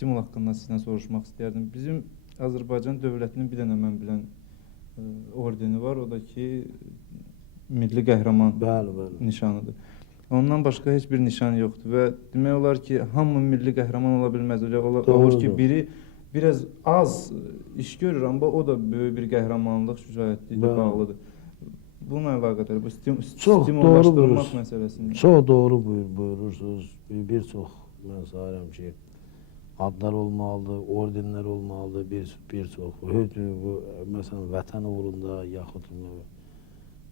stimul haqqında sizdən soruşmaq istəyərdim. Bizim Azərbaycan dövlətinin bir dənə mən bilən ordeni var, o da ki, Milli Qəhrəman nişanıdır. Ondan başqa heç bir nişan yoxdur və demək olar ki, hamı milli qəhrəman ola bilməz. Olur ki, biri biraz az iş görür, amma o da böyük bir qəhrəmanlıq, şücaətliklə bağlıdır. Bununla əlaqədar, bu stimullaşdırmaq məsələsində. Çox doğru buyurursunuz. Bir çox, mən sayıram ki, adlar olmalıdır, ordenlər olmalıdır, bir çox. Məsələn, vətən uğrunda, yaxud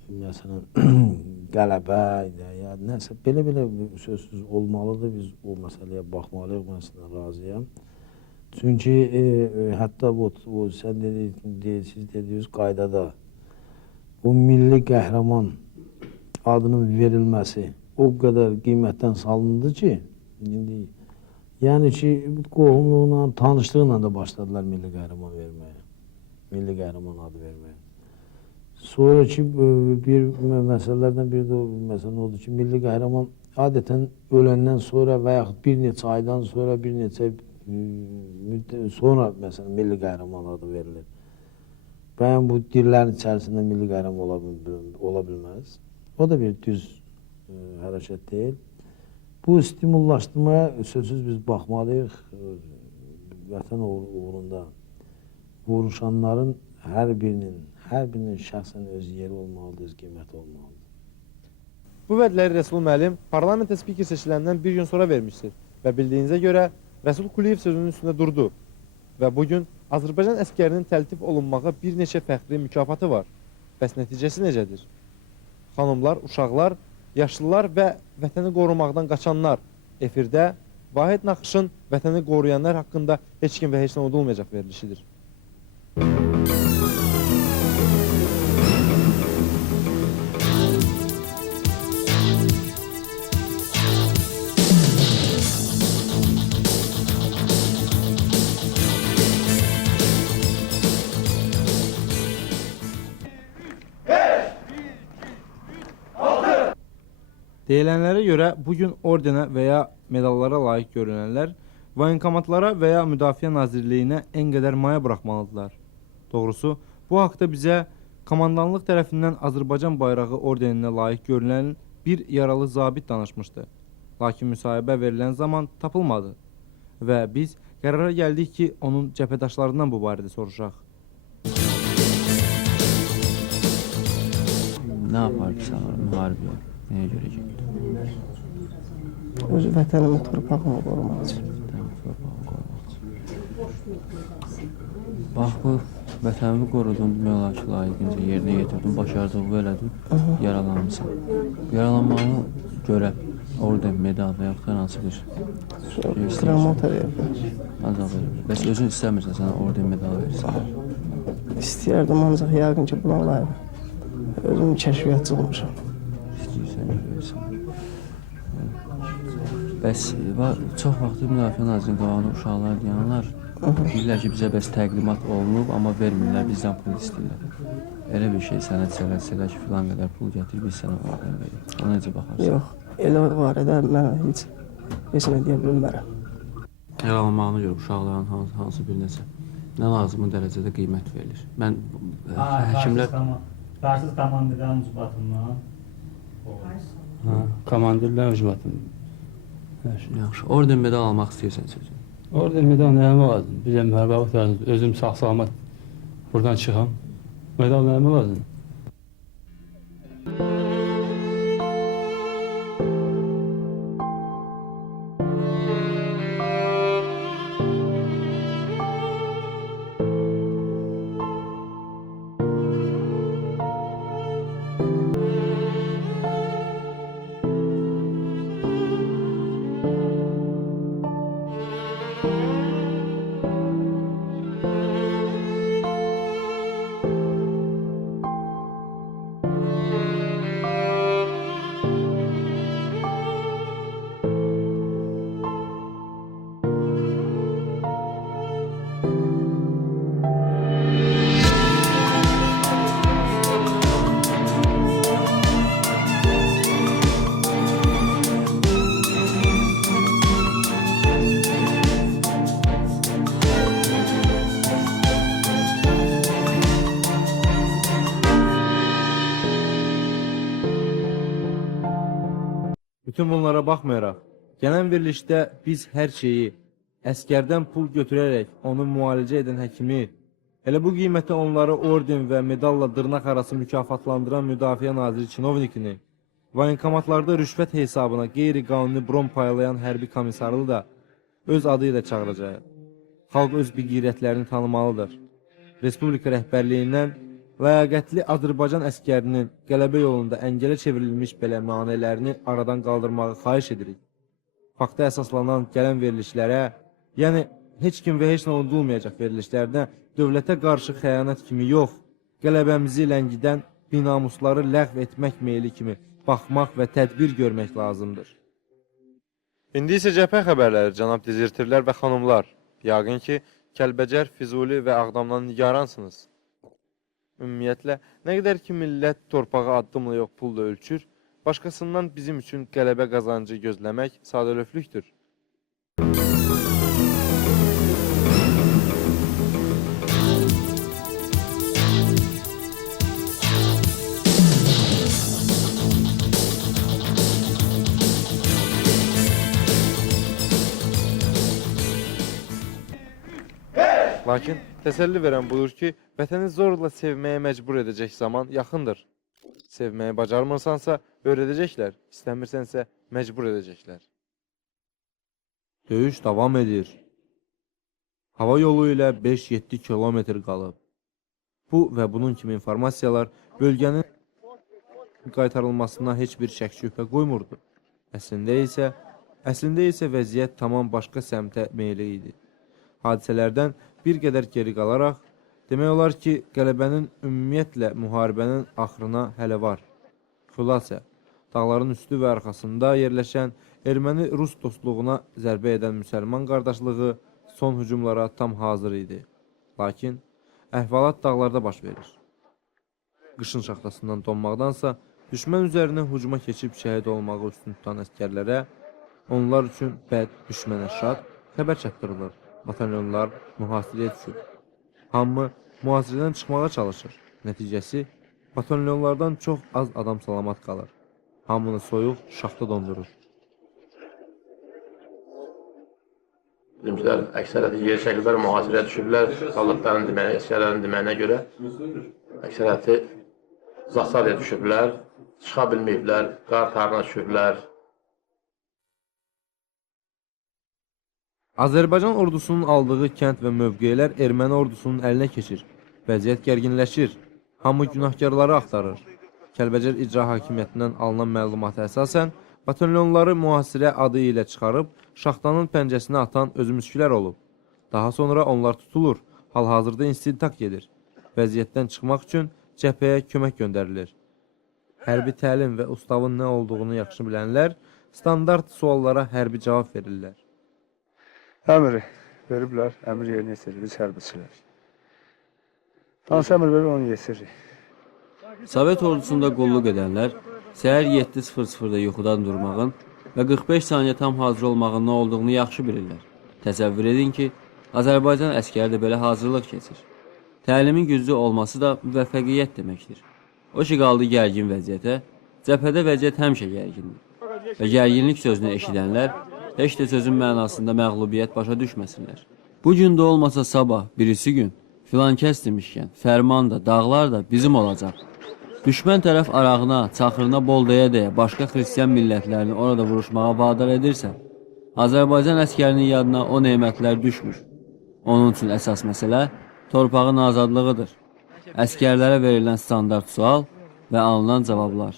məsələn, qələbə, ya nəsə, belə sözsüz olmalıdır, biz o məsələyə baxmalıyıq, mən sizdən razıyam. Çünki hətta sən siz dediyiniz qaydada o milli qəhrəman adının verilməsi o qədər qiymətdən salındı ki, yəni ki, qohumluğuna, tanışlıqla da başladılar milli qəhrəman verməyə, milli qəhrəman adı verməyə. Sonraki bir məsələlərdən biri də məsələn odur ki, milli qəhrəman adətən öləndən sonra və yaxud bir neçə aydan sonra, bir neçə sonra məsələn milli qəhrəman adı verilir. Bəyən bu dillərin içərisində milli qəhrəman ola bilməz. O da bir düz hərəkət deyil. Bu stimullaşdırmaya sözsüz biz baxmalıyıq. Vətən uğrunda vuruşanların hər birinin şəxsən öz yeri olmalıdır, öz qiyməti olmalıdır. Bu vədləri Rəsul müəllim parlamentə spiker seçiləndən bir gün sonra vermişdir və bildiyinizə görə Rəsul Kuliyev sözünün üstündə durdu və bugün Azərbaycan əskərinin təltif olunmağa bir neçə fəxri mükafatı var. Bəs nəticəsi necədir? Xanımlar, uşaqlar, yaşlılar və vətəni qorumaqdan qaçanlar efirdə Vahid Naxışın vətəni qoruyanlar haqqında heç kim və heç nə unudulmayacaq verilişidir. Deyilənlərə görə bugün ordenə və ya medallara layiq görünənlər voyenkomatlara və ya Müdafiə Nazirliyinə ən qədər maya buraxmalıdırlar. Doğrusu, bu haqda bizə komandanlıq tərəfindən Azərbaycan bayrağı ordeninə layiq görünən bir yaralı zabit danışmışdı. Lakin müsahibə verilən zaman tapılmadı və biz qərara gəldik ki, onun cəbhədaşlarından bu barədə soruşaq. Nə yapar ki, müharibəyə? Nəyə görə gedir? Öz vətənimi, torpağımı qorumaq üçün. Bax, bu vətənimi qorudum, demək olar ki, layiqincə yerinə yetirdim, başardığımı elədim, yaralanmışam. Yaralanmağına görə orden, medal və yaxud hansı bir Qramata verdim. Ancaq verir. Bəs özün istəmirsən sənə orden, medal versin? İstəyərdim, ancaq yəqin ki, buna layiq. Özüm kəşfiyyatçı olmuşam. Bəs çox vaxtı Müdafiə Nazirliyinin qabağında uşaqlar deyənlər deyirlər ki, bizə bəs təqdimat olunub, amma vermirlər, bizdən pul istəyirlər. Elə bir şey sənə desələr ki, filan qədər pul gətir, biz sənə orden verir. Ona necə baxarsan? Yox, elə barədə mən heç nə deyə bilmərəm. Yaralanmağına görə uşaqların hansı bir necə, nə lazımı dərəcədə qiymət verilir. Mən həkimlər... Qarsız komandirlərin ucbatından. Komandirlərin ucbatından. Yaxşı, orden medal almaq istəyirsən sözün. Orden medal nəyəmə lazım? Bizə müharibə vaxtlarında özüm sağ-salamat buradan çıxam. Medal nəyəmə lazım? Bütün bunlara baxmayaraq, gələn verilişdə biz hər şeyi, əskərdən pul götürərək onu müalicə edən həkimi, elə bu qiymətə onları orden və medalla dırnaq arası mükafatlandıran Müdafiə Naziri Çinovnikini, voyinkomatlarda rüşvət hesabına qeyri-qanuni bron paylayan hərbi komissarını da öz adı ilə çağıracaq. Xalq öz biqirətlərini tanımalıdır. Respublika rəhbərliyindən ləyaqətli Azərbaycan əskərinin qələbə yolunda əngələ çevrilmiş belə manələrini aradan qaldırmağı xahiş edirik. Fakta əsaslanan gələn verilişlərə, yəni heç kim və heç nə unudulmayacaq verilişlərdə dövlətə qarşı xəyanət kimi yox, qələbəmizi ləngidən binamusları ləğv etmək meyli kimi baxmaq və tədbir görmək lazımdır. İndi isə cəbhə xəbərləri, cənab dezertirlər və xanımlar. Yəqin ki, Kəlbəcər, Füzuli və Ağdamdan nigaransınız. Ümumiyyətlə, nə qədər ki millət torpağı addımla yox pulla ölçür, başqasından bizim üçün qələbə qazancı gözləmək sadəlöflükdür. Lakin təsəlli verən budur ki, vətəni zorla sevməyə məcbur edəcək zaman yaxındır. Sevməyi bacarmırsansa, öyrədəcəklər, istəmirsənsə, məcbur edəcəklər. Döyüş davam edir. Hava yolu ilə 5-7 kilometr qalıb. Bu və bunun kimi informasiyalar bölgənin qaytarılmasına heç bir şək şübhə qoymurdu. Əslində isə vəziyyət tamam başqa səmtə meyli idi. Hadisələrdən bir qədər geri qalaraq, demək olar ki, qələbənin ümumiyyətlə müharibənin axırına hələ var. Xülasə, dağların üstü və arxasında yerləşən erməni-rus dostluğuna zərbə edən müsəlman qardaşlığı son hücumlara tam hazır idi. Lakin, əhvalat dağlarda baş verir. Qışın şaxtasından donmaqdansa, düşmən üzərinə hücuma keçib şəhid olmağı üstün tutan əskərlərə, onlar üçün bəd, düşmənə şad xəbər çatdırılır. Batalyonlar mühasirəyə düşür. Hamı mühasirədən çıxmağa çalışır. Nəticəsi, batalyonlardan çox az adam salamat qalır. Hamını soyuq şaxta dondurur. Bizimkilər əksəriyyəti yeri şəkillər mühasirəyə düşüblər. Soldatların deməyi, əsgərlərin deməyinə görə əksəriyyəti Zasadiyyə düşüblər, çıxa bilməyiblər, qar tarına düşüblər. Azərbaycan ordusunun aldığı kənd və mövqelər erməni ordusunun əlinə keçir. Vəziyyət gərginləşir. Hamı günahkarları axtarır. Kəlbəcər İcra Hakimiyyətindən alınan məlumata əsasən, batalyonları mühasirə adı ilə çıxarıb, şaxtanın pəncəsinə atan özümüzkülər olub. Daha sonra onlar tutulur, hal-hazırda istintaq gedir. Vəziyyətdən çıxmaq üçün cəbhəyə kömək göndərilir. Hərbi təlim və ustavın nə olduğunu yaxşı bilənlər, standart suallara hərbi cavab verirlər. Əmri veriblər, əmr yerinə yetiririk biz hərbçilər. Hansı əmr verir, onu yetiririk. Sovet ordusunda qulluq edənlər səhər 7:00-da yuxudan durmağın və 45 saniyə tam hazır olmağın nə olduğunu yaxşı bilirlər. Təsəvvür edin ki, Azərbaycan əskəri də belə hazırlıq keçir. Təlimin güclü olması da müvəffəqiyyət deməkdir. O ki, qaldı gərgin vəziyyətə, cəbhədə vəziyyət həmişə gərgindir. Və gərginlik sözünü eşidənlər heç də sözün mənasında məğlubiyyət başa düşməsinlər. Bu gün də olmasa sabah, birisi gün, filan kəs demişkən, fərman da, dağlar da bizim olacaq. Düşmən tərəf arağına, çaxırına bol deyə başqa xristiyan millətlərini orada vuruşmağa vadar edirsə, Azərbaycan əskərinin yadına o neymətlər düşmür. Onun üçün əsas məsələ torpağın azadlığıdır. Əskərlərə verilən standart sual və alınan cavablar.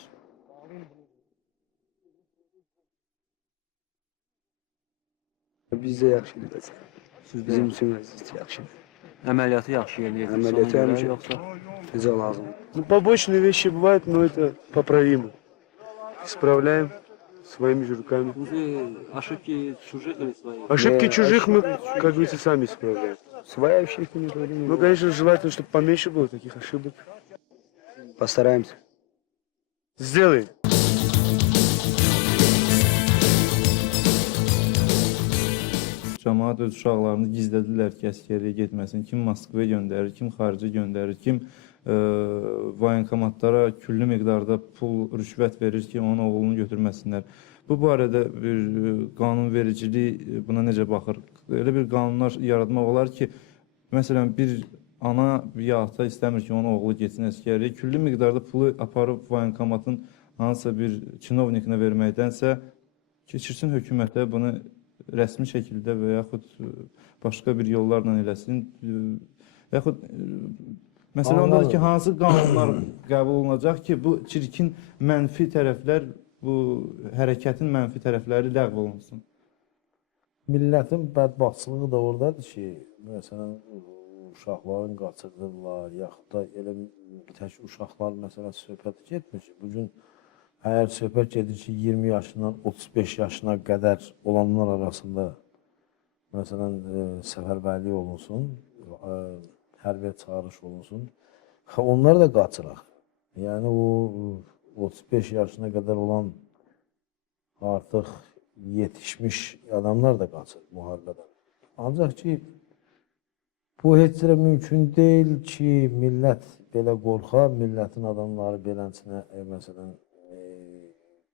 Bizdə yaxşı edəcək. Bizim üçün vəziyyət yaxşıdır. Əməliyyatı yaxşı eləyir. Əməliyyatı həmişə necə lazım. Побочные вещи бывают, но это поправимо. Исправляем своими же руками. Ошибки чужих или своих? Ошибки чужих мы, как говорится, сами исправляем. Свои ошибки не говорим. Ну, конечно, желательно, чтобы поменьше было таких ошибок. Постараемся. Сделаем. Cəmaət öz uşaqlarını gizlədilər ki, əskəriyə getməsin. Kim Moskvaya göndərir, kim xaricə göndərir, kim voyinkomatlara küllü miqdarda pul, rüşvət verir ki, onun oğlunu götürməsinlər. Bu barədə bir qanunvericilik buna necə baxır? Elə bir qanunlar yaratmaq olar ki, məsələn, bir ana ya ata istəmir ki, onun oğlu getsin əskərliyə, külli miqdarda pulu aparıb voyinkomatın hansısa bir çinovnikinə verməkdənsə, keçirsin hökumətə bunu rəsmi şəkildə və yaxud başqa bir yollarla eləsin. Yaxud məsələ ondadır ki, hansı qanunlar qəbul olunacaq ki, bu çirkin mənfi tərəflər, bu hərəkətin mənfi tərəfləri ləğv olunsun. Millətin bədbaxtçılığı da oradadır ki, məsələn, uşaqların qaçırdırlar, yaxud da elə tək uşaqlar məsələsi söhbət getmir ki, bugün əgər söhbət gedir ki, 20 yaşından 35 yaşına qədər olanlar arasında məsələn, səfərbərlik olunsun, hərbiyə çağırış olunsun, onlar da qaçıraq. Yəni, o 35 yaşına qədər olan artıq yetişmiş adamlar da qaçır müharibədən. Ancaq ki, bu heç də mümkün deyil ki, millət belə qorxa, millətin adamları beləsinə, məsələn,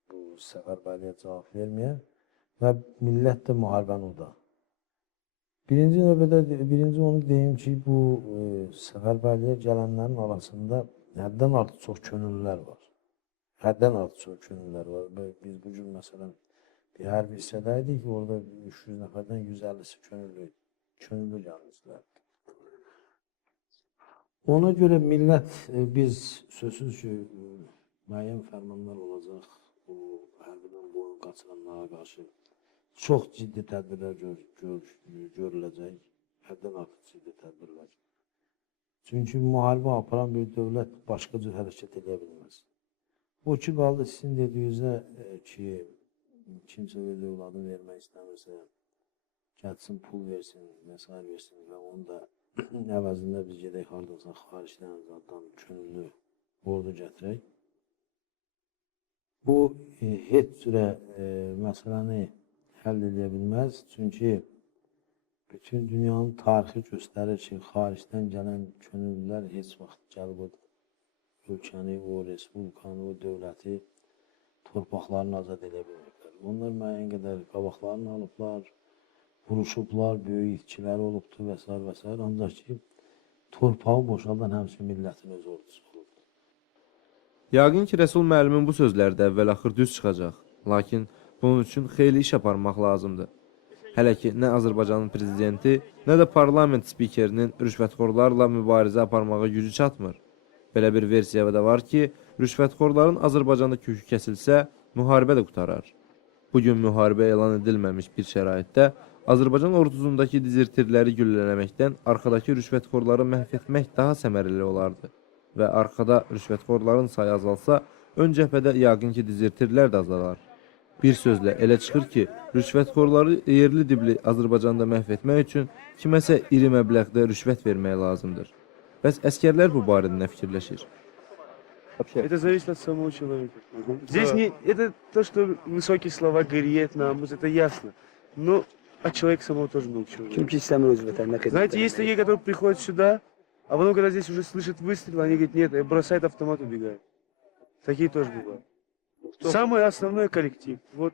bu səfərbərliyə cavab verməyə və millət də müharibəni uda. Birinci növbədə, birinci onu deyim ki, bu səfərbərliyə gələnlərin arasında həddən artıq çox könüllülər var. Həddən artıq çox könüllülər var. Biz bugün, məsələn, bir hərbi hissədəydik ki, orada 300 nəfərdən 150-si könüllü gəlmişlər. Ona görə millət, biz sözsüz ki, müəyyən fərmanlar olacaq, bu hərbidən boyun qaçıranlara qarşı çox ciddi tədbirlər görüləcək, həddən artıq ciddi tədbirlər. Çünki müharibə aparan bir dövlət başqa cür hərəkət edə bilməz. O ki, qaldı sizin dediyinizə ki, kimsə öz övladını vermək istəmirsə, gəlsin, pul versin, məsələ versin və onu da əvəzində biz gedək hardasa xaricdən zaten könüllü ordu gətirək. Bu, heç cürə məsələni həll edə bilməz. Çünki bütün dünyanın tarixi göstərir ki, xaricdən gələn könüllülər heç vaxt gəlib o ölkəni, o respublikanı, o dövləti torpaqlarını azad edə bilmirlər. Onlar müəyyən qədər qabaqlarını alıblar, vuruşublar, böyük itkilər olubdur və s. Ancaq ki, torpağı boşaldan həmçinin millətin öz ordusu olubdur. Yəqin ki, Rəsul müəllimin bu sözləri də əvvəl-axır düz çıxacaq. Lakin bunun üçün xeyli iş aparmaq lazımdır. Hələ ki, nə Azərbaycanın prezidenti, nə də parlament spikerinin rüşvətxorlarla mübarizə aparmağa gücü çatmır. Belə bir versiya da var ki, rüşvətxorların Azərbaycanda kökü kəsilsə, müharibə də qutarar. Bugün müharibə elan edilməmiş bir şəraitdə Azərbaycan ordusundakı dizirtirləri güllələməkdən arxadakı rüşvətxorları məhv etmək daha səmərəli olardı. Və arxada rüşvətxorların sayı azalsa, ön cəbhədə yəqin ki, dizirtirlər də azalar. Bir sözlə elə çıxır ki, rüşvətxorları yerli dibli Azərbaycanda məhv etmək üçün kiməsə iri məbləğdə rüşvət vermək lazımdır. Bəs əskərlər bu barədə nə fikirləşir? Это зависит от самого человека. Здесь не это то, что высокие слова говорит нам, это ясно. Но от человека самого тоже много чего. Знаете, есть такие, которые приходят сюда, а потом, когда здесь уже слышат выстрел, они говорят, нет, и бросают автомат, убегают. Такие тоже бывают. Samый основной коллектив. Вот.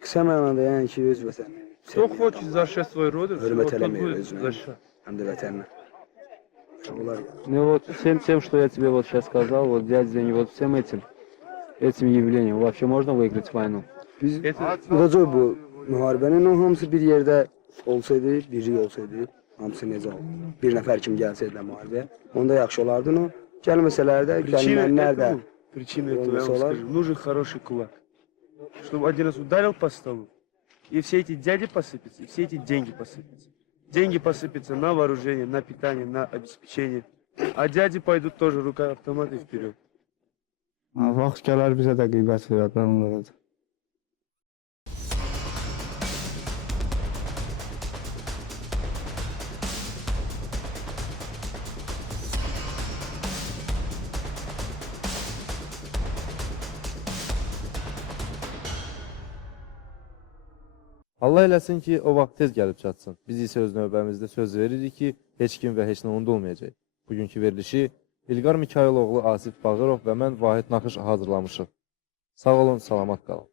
Kısa mənada yəni ki, öz vətənini. Кто хочет защищать свой род, Hörmət тот eləmək будет özünə, защищать. həm də vətəninə. Onlar Ну вот тем, что я тебе вот сейчас сказал, вот взять за него всем этим явлением, вообще можно выиграть войну? biz udacaq bu müharibənin o hamısı bir yerdə olsaydı, birlik olsaydı, hamısı necə olur? Bir nəfər kim gəlsəydi müharibəyə, onda yaxşı olardı. O gəlməsələr də, gəlməyənlər də Причина этого, я вам скажу, нужен хороший кулак. Чтобы один раз ударил по столу, и все эти дяди посыпятся, и все эти деньги посыпятся. Деньги посыпятся на вооружение, на питание, на обеспечение. А дяди пойдут тоже рука автомата и вперед. vaxt gələr bizə də qiymət verərlər onlara da. Allah eləsin ki, o vaxt tez gəlib çatsın. Biz isə öz növbəmizdə söz veririk ki, heç kim və heç nə unudulmayacaq. Bugünkü verilişi İlqar Mikayıloğlu, Asif Bağırov və mən Vahid Naxış hazırlamışıq. Sağ olun, salamat qalın.